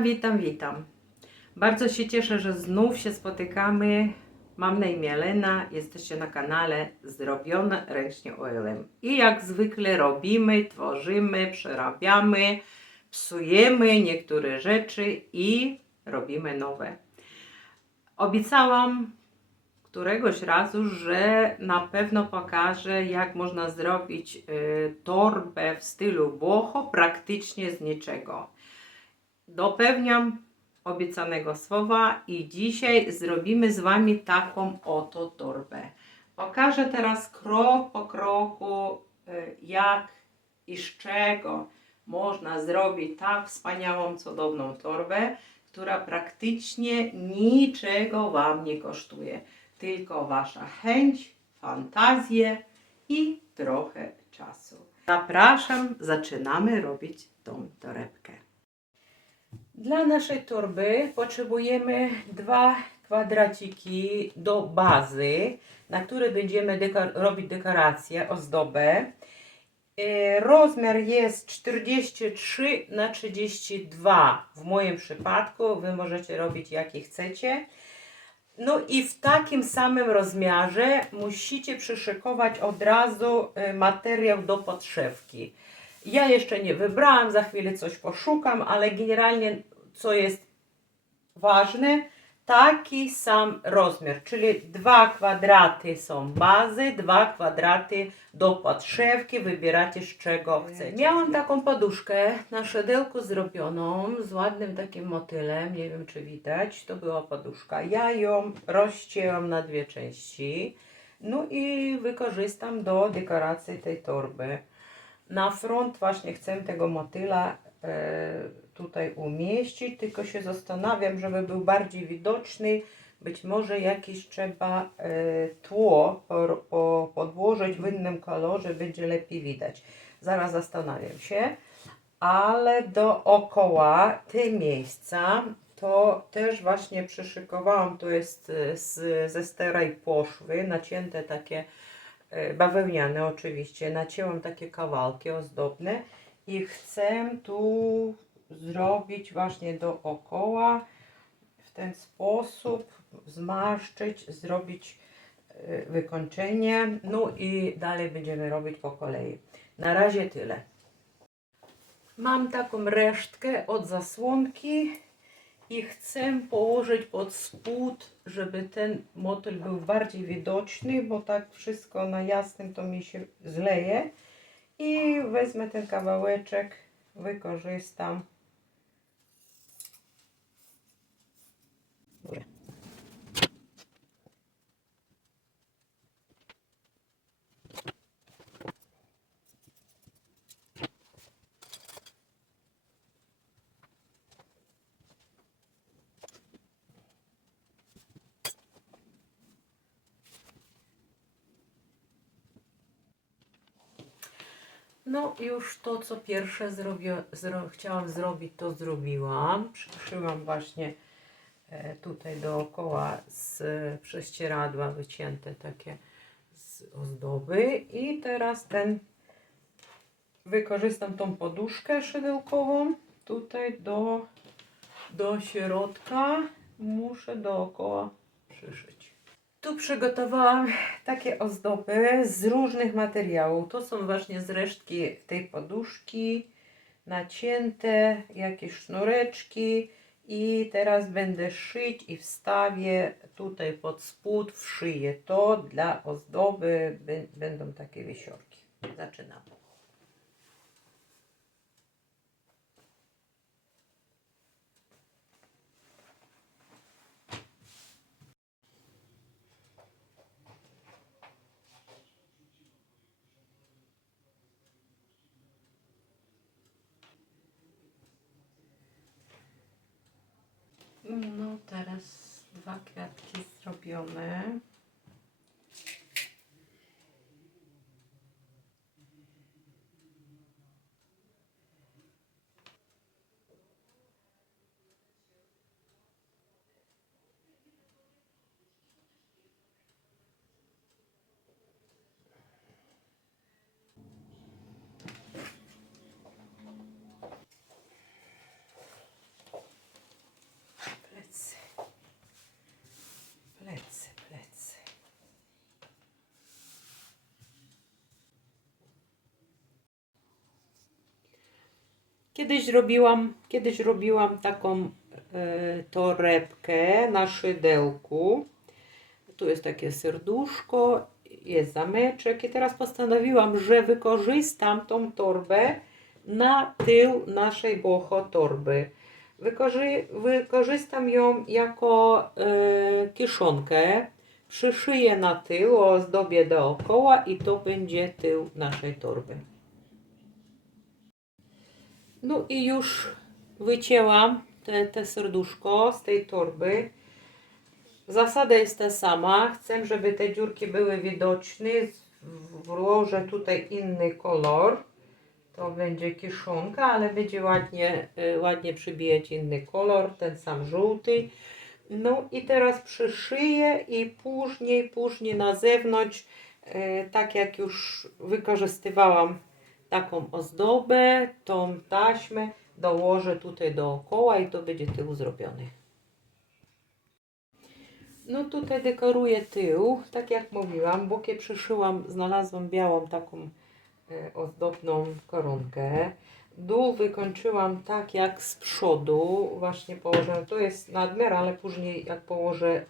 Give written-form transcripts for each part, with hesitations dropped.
Witam. Bardzo się cieszę, że znów się spotykamy. Mam na imię Lena, jesteście na kanale Zrobione Ręcznie OLM. I jak zwykle robimy, tworzymy, przerabiamy, psujemy niektóre rzeczy i robimy nowe. Obiecałam któregoś razu, że na pewno pokażę, jak można zrobić torbę w stylu boho praktycznie z niczego. Dopewniam obiecanego słowa i dzisiaj zrobimy z Wami taką oto torbę. Pokażę teraz krok po kroku, jak i z czego można zrobić tak wspaniałą, cudowną torbę, która praktycznie niczego Wam nie kosztuje. Tylko Wasza chęć, fantazję i trochę czasu. Zapraszam, zaczynamy robić tą torebkę. Dla naszej torby potrzebujemy 2 kwadraciki do bazy, na które będziemy robić dekorację, ozdobę. Rozmiar jest 43 na 32 w moim przypadku. Wy możecie robić jaki chcecie. No i w takim samym rozmiarze musicie przyszykować od razu materiał do podszewki. Ja jeszcze nie wybrałam, za chwilę coś poszukam, ale generalnie co jest ważne, taki sam rozmiar, czyli 2 kwadraty są bazy, 2 kwadraty do podszewki, wybieracie z czego chcecie. Miałam taką poduszkę na szydełku zrobioną z ładnym takim motylem, nie wiem czy widać, to była poduszka. Ja ją rozcięłam na 2 części, no i wykorzystam do dekoracji tej torby. Na front właśnie chcę tego motyla tutaj umieścić, tylko się zastanawiam, żeby był bardziej widoczny. Być może jakieś trzeba tło podłożyć w innym kolorze, będzie lepiej widać. Zaraz zastanawiam się, ale dookoła te miejsca to też właśnie przyszykowałam, to jest ze sterej poszwy, nacięte takie bawełniane oczywiście, nacięłam takie kawałki ozdobne i chcę tu zrobić właśnie dookoła w ten sposób, zmarszczyć, zrobić wykończenie, no i dalej będziemy robić po kolei. Na razie tyle. Mam taką resztkę od zasłonki i chcę położyć pod spód, żeby ten motyl był bardziej widoczny, bo tak wszystko na jasnym to mi się zleje. I wezmę ten kawałeczek, wykorzystam. No już to, co pierwsze chciałam zrobić, to zrobiłam. Przyszyłam właśnie tutaj dookoła z prześcieradła wycięte takie z ozdoby. I teraz wykorzystam tą poduszkę szydełkową tutaj do środka. Muszę dookoła przyszyć. Tu przygotowałam takie ozdoby z różnych materiałów. To są właśnie z resztki tej poduszki, nacięte jakieś sznureczki i teraz będę szyć i wstawię tutaj pod spód, wszyję to dla ozdoby, będą takie wisiorki. Zaczynamy. No teraz 2 kwiatki zrobione. Kiedyś robiłam taką torebkę na szydełku. Tu jest takie serduszko, jest zameczek i teraz postanowiłam, że wykorzystam tą torbę na tył naszej boho torby. Wykorzystam ją jako kieszonkę, przyszyję na tył, ozdobię dookoła i to będzie tył naszej torby. No i już wycięłam te serduszko z tej torby. Zasada jest ta sama. Chcę, żeby te dziurki były widoczne. Włożę tutaj inny kolor. To będzie kieszonka, ale będzie ładnie przybijać inny kolor, ten sam żółty. No i teraz przyszyję i później na zewnątrz, tak jak już wykorzystywałam taką ozdobę, tą taśmę dołożę tutaj dookoła i to będzie tył zrobiony. No tutaj dekoruję tył, tak jak mówiłam, bokiem przyszyłam, znalazłam białą taką ozdobną koronkę. Dół wykończyłam tak jak z przodu, właśnie położę, to jest nadmiar, ale później jak położę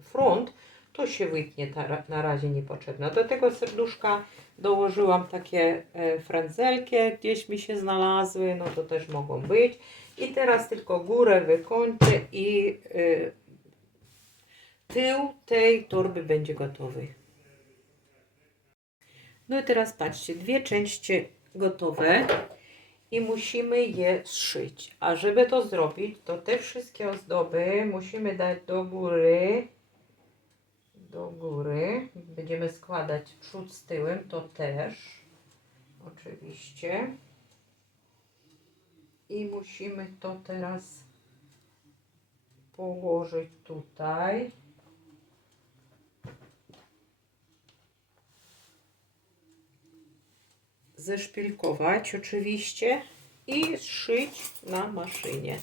front, to się wytnie, na razie niepotrzebna. Do tego serduszka dołożyłam takie frędzelki, gdzieś mi się znalazły, no to też mogą być. I teraz tylko górę wykończę i tył tej torby będzie gotowy. No i teraz patrzcie, dwie części gotowe i musimy je zszyć. A żeby to zrobić, to te wszystkie ozdoby musimy dać do góry. Do góry. Będziemy składać przód z tyłem, to też. Oczywiście. I musimy to teraz położyć tutaj. Zeszpilkować oczywiście i zszyć na maszynie.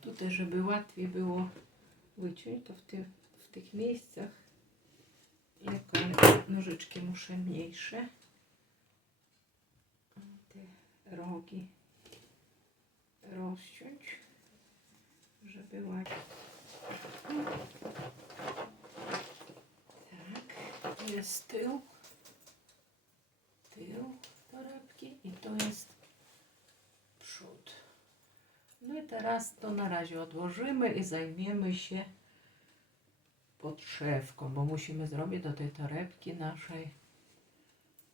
Tutaj, żeby łatwiej było wyciąć, to w tych miejscach lekko nożyczki muszę mniejsze. Te rogi rozciąć, żeby ładnie. Tak, to jest tył torebki i to jest przód. No i teraz to na razie odłożymy i zajmiemy się podszewką, bo musimy zrobić do tej torebki naszej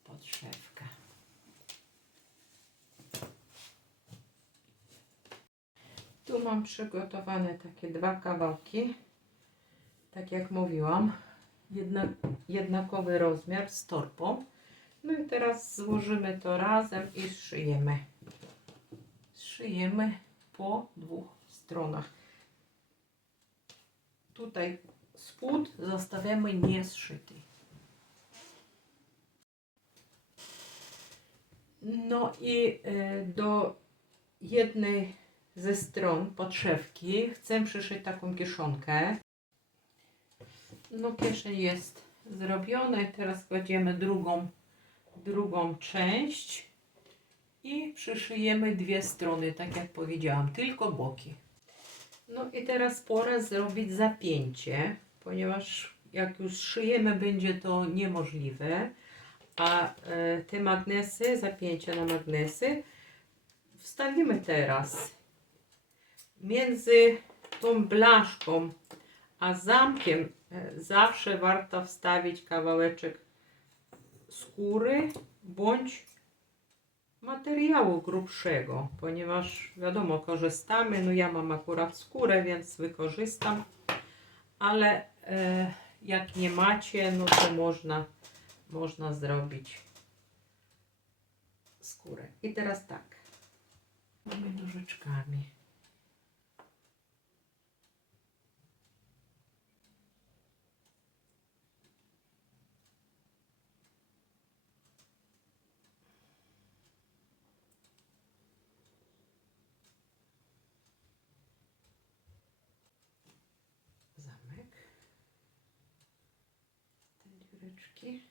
podszewkę. Tu mam przygotowane takie dwa kawałki, tak jak mówiłam, jednakowy rozmiar z torbą. No i teraz złożymy to razem i zszyjemy. Zszyjemy po dwóch stronach. Tutaj spód zostawiamy niezszyty. No i do jednej ze stron podszewki chcę przyszyć taką kieszonkę. No kieszeń jest zrobiona i teraz kładziemy drugą część i przyszyjemy dwie strony, tak jak powiedziałam, tylko boki. No i teraz pora zrobić zapięcie, ponieważ jak już szyjemy, będzie to niemożliwe, a te magnesy, zapięcia na magnesy wstawimy teraz. Między tą blaszką a zamkiem zawsze warto wstawić kawałeczek skóry bądź materiału grubszego, ponieważ wiadomo, korzystamy, no ja mam akurat skórę, więc wykorzystam, ale jak nie macie, no to można zrobić skórę. I teraz tak, mamy nożyczkami. Szpileczki.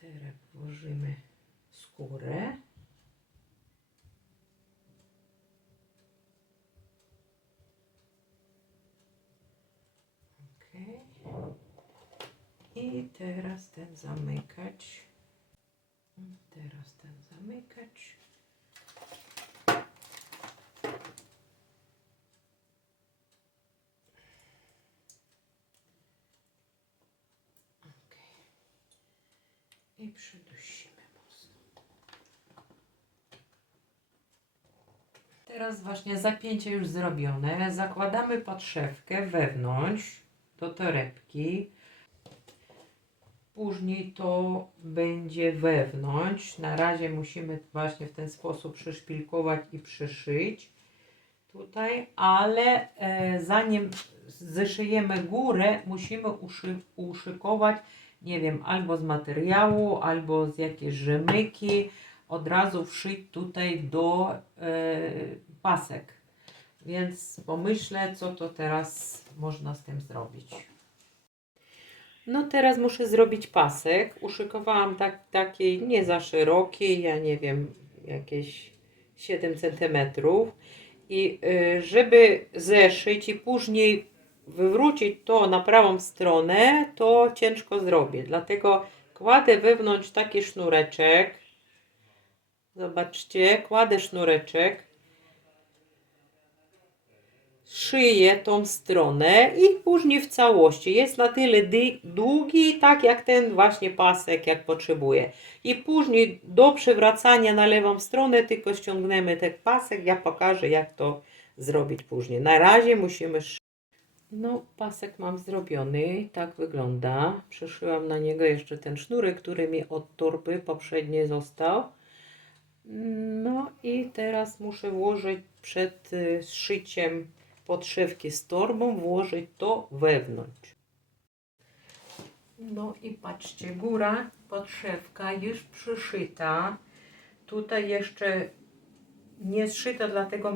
Teraz włożymy skórę. I teraz ten zamykać. Teraz ten zamykać. Ok. I przydusimy mocno. Teraz właśnie zapięcie już zrobione. Zakładamy podszewkę wewnątrz do torebki. Później to będzie wewnątrz. Na razie musimy właśnie w ten sposób przyszpilkować i przyszyć tutaj, ale zanim zeszyjemy górę, musimy uszykować, nie wiem, albo z materiału, albo z jakiejś rzemyki, od razu wszyć tutaj do pasek. Więc pomyślę, co to teraz można z tym zrobić. No teraz muszę zrobić pasek. Uszykowałam taki nie za szeroki, ja nie wiem, jakieś 7 cm. I żeby zeszyć i później wywrócić to na prawą stronę, to ciężko zrobię. Dlatego kładę wewnątrz taki sznureczek. Zobaczcie, kładę sznureczek. Szyję tą stronę i później w całości. Jest na tyle długi, tak jak ten właśnie pasek, jak potrzebuję. I później do przewracania na lewą stronę tylko ściągniemy ten pasek. Ja pokażę, jak to zrobić później. Na razie musimy szyć. No, pasek mam zrobiony. Tak wygląda. Przyszyłam na niego jeszcze ten sznurek, który mi od torby poprzedniej został. No i teraz muszę włożyć przed szyciem podszewki z torbą, włożyć to wewnątrz. No i patrzcie, góra podszewka już przyszyta. Tutaj jeszcze nie zszyta, dlatego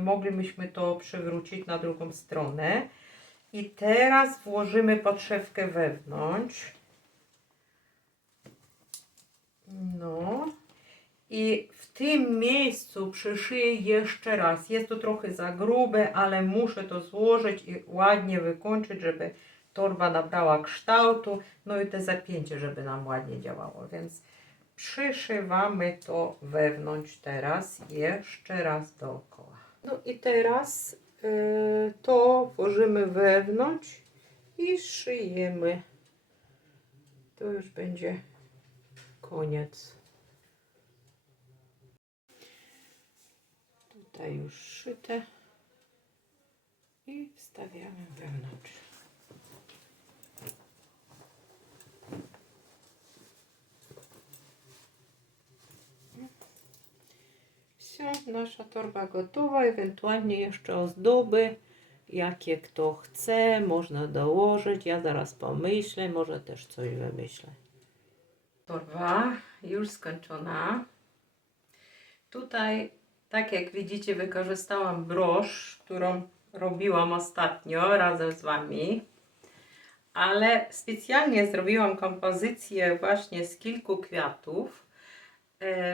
moglibyśmy to przewrócić na drugą stronę. I teraz włożymy podszewkę wewnątrz. No. I w tym miejscu przyszyję jeszcze raz. Jest to trochę za grube, ale muszę to złożyć i ładnie wykończyć, żeby torba nabrała kształtu. No i te zapięcie, żeby nam ładnie działało. Więc przyszywamy to wewnątrz teraz jeszcze raz dookoła. No i teraz to włożymy wewnątrz i szyjemy. To już będzie koniec. Tutaj już szyte i wstawiamy wewnątrz. Все, nasza torba gotowa, ewentualnie jeszcze ozdoby, jakie kto chce, można dołożyć. Ja zaraz pomyślę, może też coś wymyślę. Torba już skończona. Tutaj, tak jak widzicie, wykorzystałam brosz, którą robiłam ostatnio razem z Wami, ale specjalnie zrobiłam kompozycję właśnie z kilku kwiatów.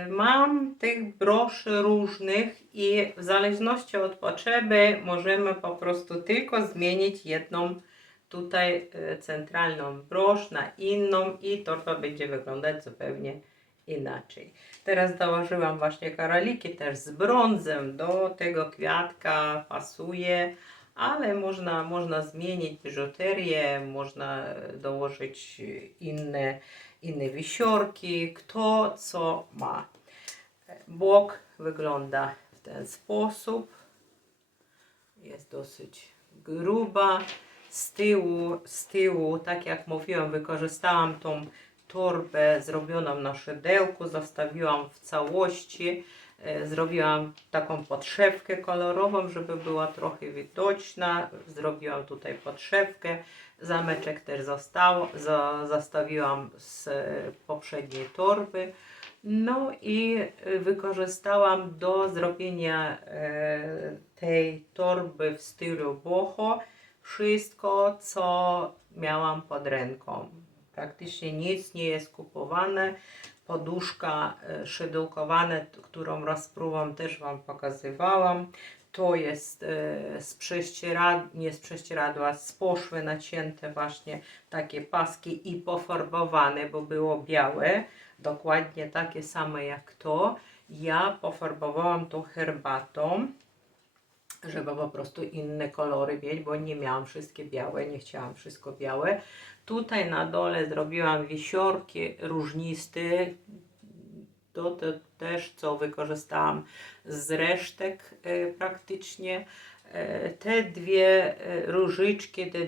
Mam tych broszy różnych i w zależności od potrzeby możemy po prostu tylko zmienić jedną tutaj centralną brosz na inną i torba będzie wyglądać zupełnie inaczej. Teraz dołożyłam właśnie koraliki też z brązem, do tego kwiatka pasuje, ale można zmienić biżuterię, można dołożyć inne wisiorki, kto co ma. Bok wygląda w ten sposób. Jest dosyć gruba. Z tyłu, tak jak mówiłam, wykorzystałam tą torbę zrobioną na szydełku, zostawiłam w całości. Zrobiłam taką podszewkę kolorową, żeby była trochę widoczna. Zrobiłam tutaj podszewkę. Zameczek też zostawiłam z poprzedniej torby. No i wykorzystałam do zrobienia tej torby w stylu boho wszystko, co miałam pod ręką. Praktycznie nic nie jest kupowane. Poduszka szydełkowana, którą rozpruwam, też Wam pokazywałam. To jest nie z prześcieradła, z poszwy nacięte właśnie takie paski i pofarbowane, bo było białe, dokładnie takie same jak to. Ja pofarbowałam to herbatą, żeby po prostu inne kolory mieć, bo nie miałam wszystkie białe, nie chciałam wszystko białe. Tutaj na dole zrobiłam wisiorki różniste, to też co wykorzystałam z resztek praktycznie. Te dwie różyczki, te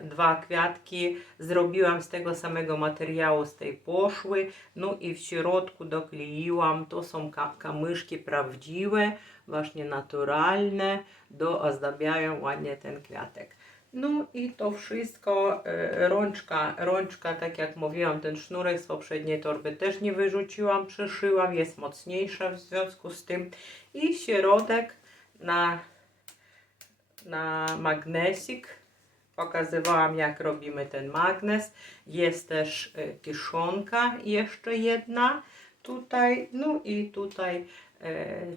dwa kwiatki zrobiłam z tego samego materiału, z tej poszwy. No i w środku dokleiłam, to są kamyszki prawdziwe, właśnie naturalne, doozdabiają ładnie ten kwiatek. No i to wszystko, rączka, tak jak mówiłam, ten sznurek z poprzedniej torby też nie wyrzuciłam, przeszyłam, jest mocniejsza w związku z tym. I środek na magnesik, pokazywałam jak robimy ten magnes. Jest też kiszonka jeszcze jedna tutaj, no i tutaj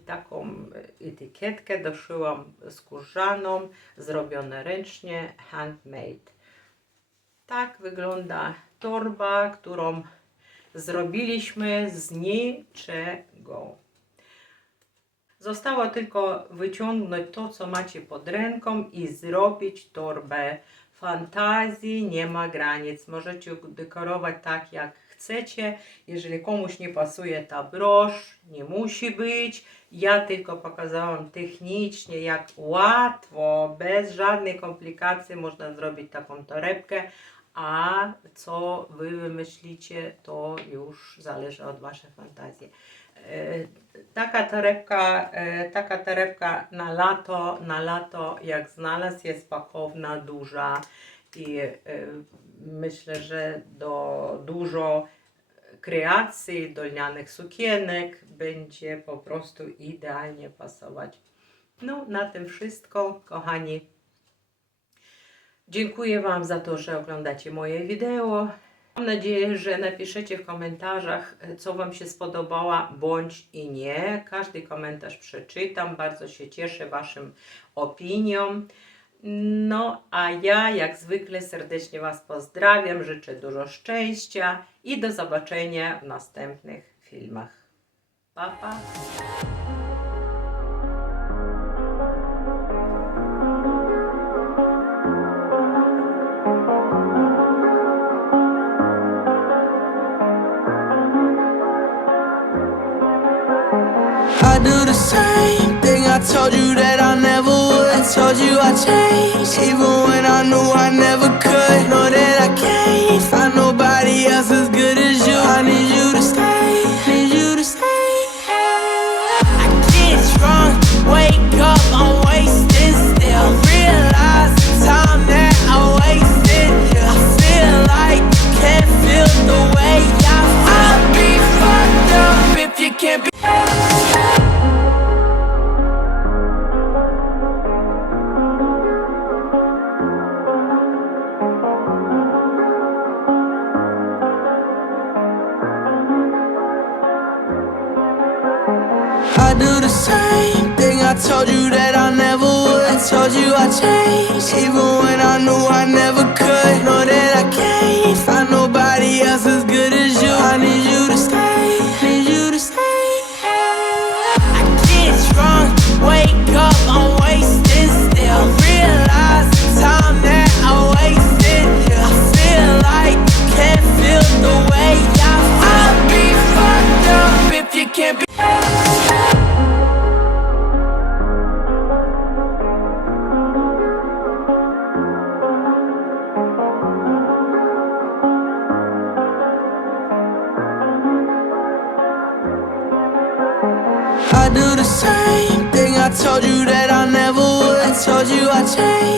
taką etykietkę doszyłam skórzaną, zrobione ręcznie, handmade. Tak wygląda torba, którą zrobiliśmy z niczego. Zostało tylko wyciągnąć to, co macie pod ręką i zrobić torbę. Fantazji nie ma granic. Możecie dekorować tak, jak chcecie. Jeżeli komuś nie pasuje ta brosz, nie musi być. Ja tylko pokazałam technicznie, jak łatwo, bez żadnej komplikacji można zrobić taką torebkę. A co Wy wymyślicie, to już zależy od Waszej fantazji. Taka torebka na lato jak znalazł, jest pakowna, duża i myślę, że do dużo kreacji dolnianych sukienek będzie po prostu idealnie pasować. No, na tym wszystko, kochani. Dziękuję Wam za to, że oglądacie moje wideo. Mam nadzieję, że napiszecie w komentarzach, co Wam się spodobała, bądź i nie. Każdy komentarz przeczytam. Bardzo się cieszę Waszym opiniom. No, a ja jak zwykle serdecznie Was pozdrawiam. Życzę dużo szczęścia i do zobaczenia w następnych filmach. Pa, pa! I do the same thing I told you that I never would. Told you I changed, even when I knew I never could. Know that I can't find nobody else as good as you. I need you to stay, need you to stay. I get drunk, wake up, I'm wasted still. Realize the time that I wasted. I feel like you can't feel the way I feel. I'll be fucked up if you can't be. I do the same thing I told you that I never would. Told you I changed, even when I knew I never could. Know that I can't find nobody else as good as you. I need you to stay, need you to stay. I get drunk, wake up, I'm wasted still. Realize the time that I wasted. I feel like you can't feel the way I feel. I'll be fucked up if you can't be. I do the same thing I told you that I never would. Told you I changed.